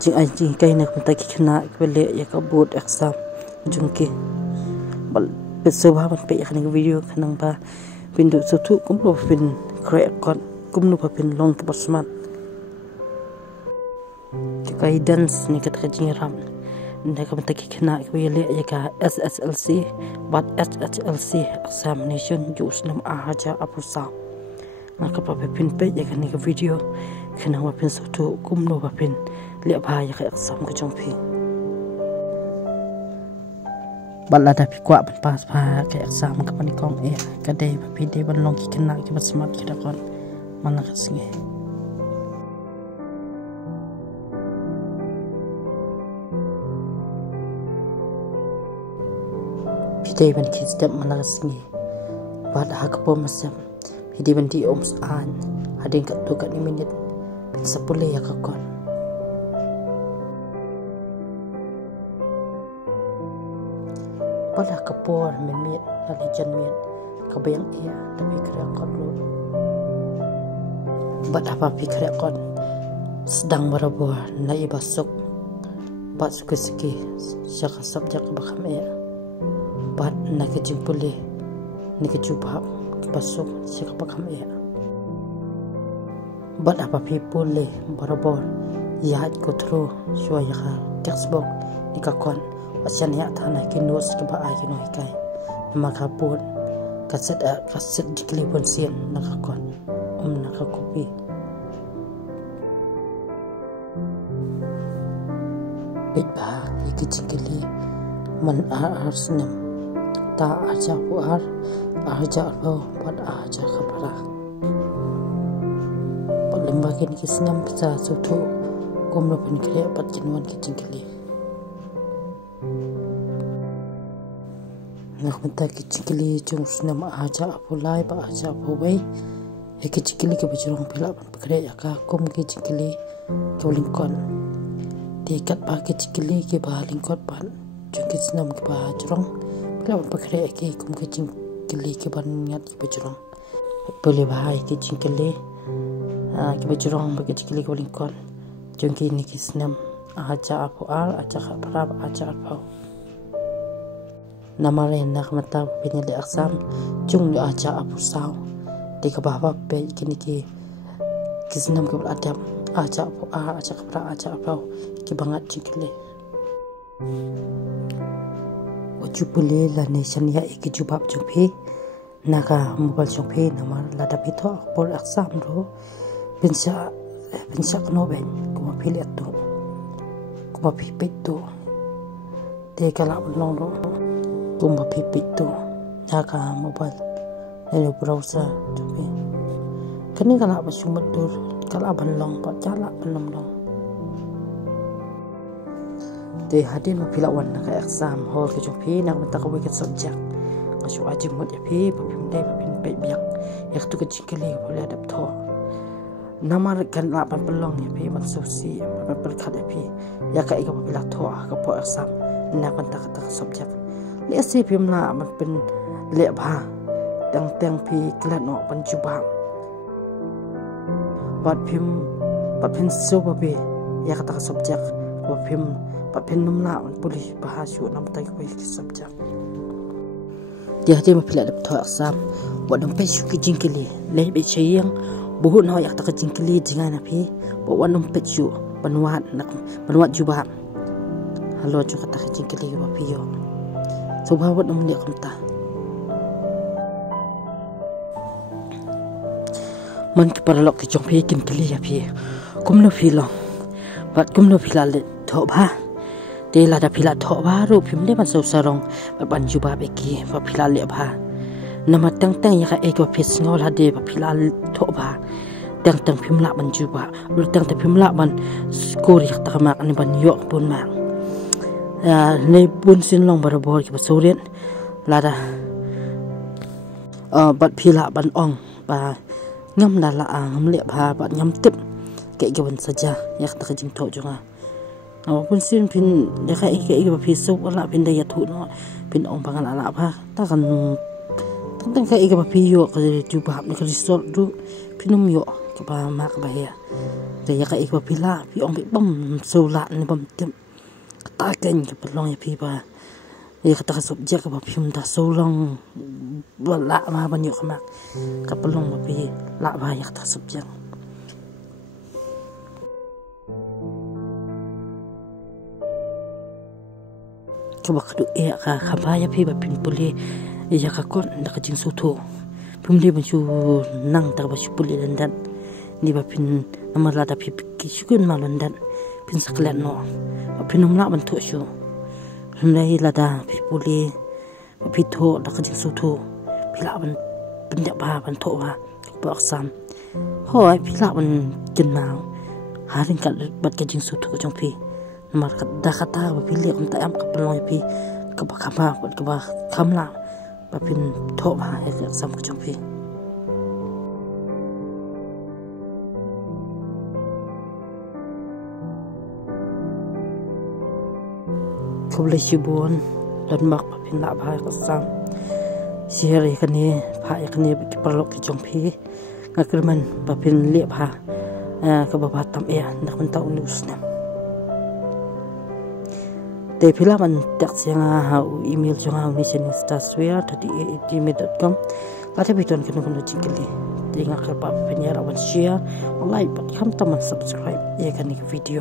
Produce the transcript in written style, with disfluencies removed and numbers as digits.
Jing kai nak minta kena beli ya kabut exam jungki bal besoba ban pe kan video kanang ba pindu sutu kumlo pin create kon kumno pa pin long ke basman kai dance ni kat kajing ram nda ka minta kena beli ya ka SSLC but SSLC examination jus nam aja apusa maka pa pin pe ya kan video kana wa pin sutu kumno pa pin lihat bahaya kayak exam ke jompi. Bala dah pikwa pas kayak exam ke panikong kadai papi dia balong kena ke smart kita kon mana kasinge. Pidai ban kis dap mana kasinge. Bad hak po masam. Pidai ban di saan hading kat tu kat ni minit. Bisa boleh ya kakon. Pada kapor memit dari janmit kebayang ia tapi kerekod lu. Bad apa pikir rekod sedang berabur nai basuk. Bad suki syaka subjek bakam ia. Bad nak kejumpuli nak kejubab basuk syaka bakam ia. Bad apa pipuli berabur yahat kutru suaya textbook nikakon. Pasien ya tanah kinus ke baai kinu ikai maka pun kaset jikli pun sien nakakon nakakopi bitba iki jikli man arsenam ta aja puar aja lo pad aja kapara palembakin kisnam bisa sutu komlo pun kre pat kinwan ki jikli nak minta kecikli jung senam aja apa lai ba aja apa wei kecikli ke bajurong pila pakre ya ka kum kecikli ke lingkon tikat ba kecikli ke ba lingkon ban jung senam ke ba jurong pila pakre ke kum kecikli ke ban nyat ke bajurong boleh ba kecikli ke bajurong ba kecikli ke lingkon jung ni ke senam aja apa aja ka aja apa namare nak mata pinili exam jung li aja apu saw di ka baba pe kini ki kisnam ke adam aja apu aja kapra aja apu ki bangat jikle wajupule la nation ya ki jubab jumpi naka mobile jumpi namar la da pito por exam ro pinsa no ben kuma pili atu kuma pipito de kala long ro kumba pipit tu jaka mobile lalu browser tapi kini kalau apa sumber dur kalau balong pak jala belum dong de hadi ma pilawan nak exam hol ke jopi nak minta kau ke subjek asu aji mud ya pi papim dai papin pe biak yak tu ke jikeli boleh adap tho namar kan la pan pelong ya pi man susi pan perkat ya pi ya ka ika pila tho ka po exam nak minta kata subjek le si pim la man pen le ba tang pi klan no pan juba pat pim so ba be ya kata subjek pat pim num la man puli bahasu nam tai ko subjek dia hati ma pila to exam wadam pe su ki jingkili le be cheyang bu no ya ta jingkili jingana pi bo wanum pe su panwat juba halo ju kata jingkili ba pi yo subawat nam le kumta man ki paralok ki chong phi kin kili ya phi kumno phi lo bat kumno phi la le tho ba te la da phi la tho ba ru phim le man so sarong ban ju ba be ki fa phi la le ba nama tang ya ka e ko phi ngol ha de ba phi la tho ba tang phim la ban ju ba ru tang phim la ban skor yak ta ma ani ban yo pun ma nei bun sin long barabor ki basurien lada bat phila ban ong ba ngam da la ngam le bha ba ngam tip ke ge ban saja yak ta jing tho jonga bun sin pin de kha ke ba phi su la pin da ya thu no pin ong bangal ala ba ta kan tang ka iga papiyo ka tu ba ni ka resort du pinum yo ka ba mak ba ya de ya ka iga papila pi ong bam so la ni bam tem ta ken ka pelong ya pi ba ya ka ta sob ja ka ba pim da so long ba la ma ban yo ka mak ka pelong ba pi la ba ya ka ta sob ja coba kadu ka khabaya pi ba pin puli ya ka kon da ka jing su tho pum le ban chu nang ta ba chu puli dan ni ba pin namala da pi ki shukun ma dan pin saklan no ba pin umla ban tho shu nei la da pi puli ba pi tho da ka jing su tho pi la ban pin da ba ban tho ba ba sam hoi pi la ban jin ma ha rin ka bat ka jing su tho jong pi mar da kata ba pili om ta am ka pelong pi ka ba khama ka ba khamla ba pin tho ba e sam ka chong pi ko le shibon lan mak ba pin la ba ka sam siri ka ni pha ya ka ni ki pelok ki chong pi ngakirman ba pin le ba ka ba tam e nak man ta unus na te phila man tak sianga ha email jonga ni sen stasware@gmail.com ate biton kenu kenu jingli te nga kha pa penya rawan share like but kham ta man subscribe ye kan ni video